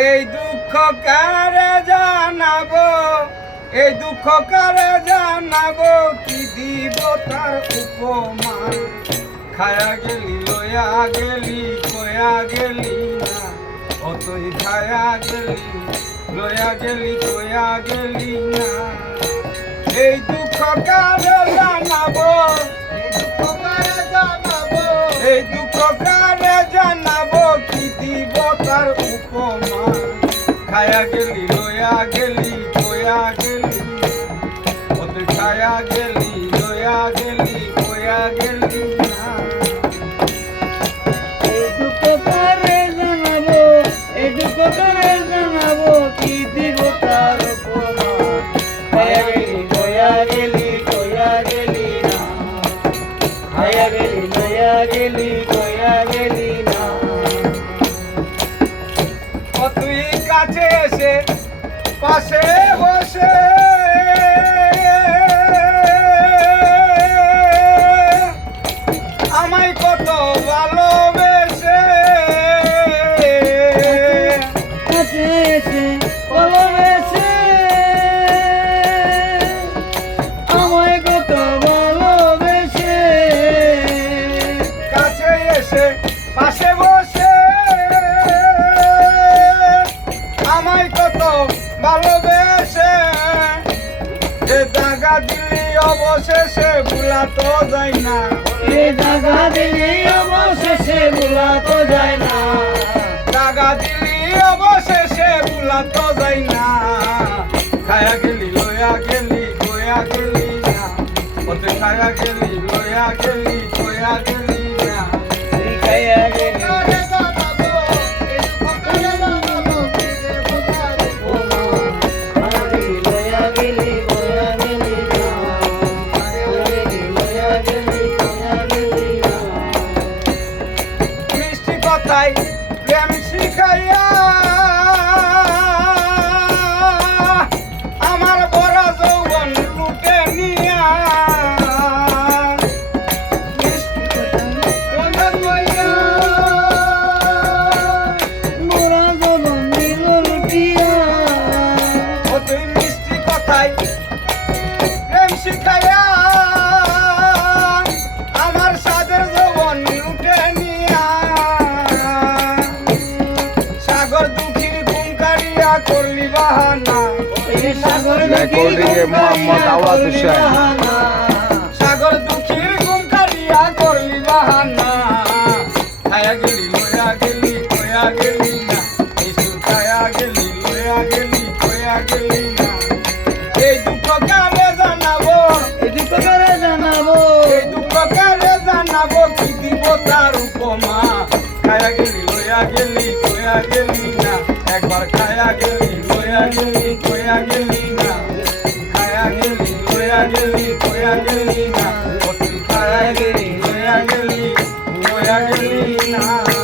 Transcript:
এই দুঃখ কারে জানাব? এই দুঃখ কারে জানাব কি দিব তার উপমান খায়া গেলি, লয়া গেলি, কয়া গেলি না? অতই খায়া গেলি, লয়া গেলি, কয়া গেলি না? এই দুঃখ কারে জানাব? এই দুঃখ কারে জানাব? কি দিব তার উপমা খায়া গেলি খায়া গেলি লয়া গেলি কয়া গেলি দুঃখ কারে জানাব কারে জানাব কি দিব তার খায়া গেলি লয়া গেলি কয়া গেলি না। খায়া গেলি লয়া গেলি কয়া গেলি না। ও তুই কাছে এসে পাশে বসে দাগা দিলি অবশেষে ভুলা তো যায় না। এ জায়গা দিলে অবশেষে ভুলা তো যায় না। দাগা দিলি অবশেষে ভুলা তো যায় না। খায়া গেলি লয়া গেলি কয়া গেলি না। ওতে খায়া গেলি লয়া গেলি কয়া গেলি না। খাইয়া গেলি। কথাই প্রেম শিখাইয়া আমার বড় যৌবন লুটে নিয়া। মিষ্টি কথা কইয়া মোরা জনম দিল লুটিয়া ও তুই মিষ্টি কথাই প্রেম শিখাইয়া সাগর রেকর্ডিংয়ে মোহাম্মদ আওয়াজ হোসেন। সাগর দুঃখীর কুঙ্কারিয়া করলি বাহানা খায়া গেলি লয়া গেলি কয়া গেলি না ইসুর খায়া গেলি লয়া গেলি কয়া গেলি না এই দুঃখ কারে জানাব এদিকে করে জানাব এই দুঃখ কারে জানাব কি দিব তার উপমা খায়া গেলি লয়া গেলি কয়া গেলি না একবার খায়া গেলি गली ना गली ना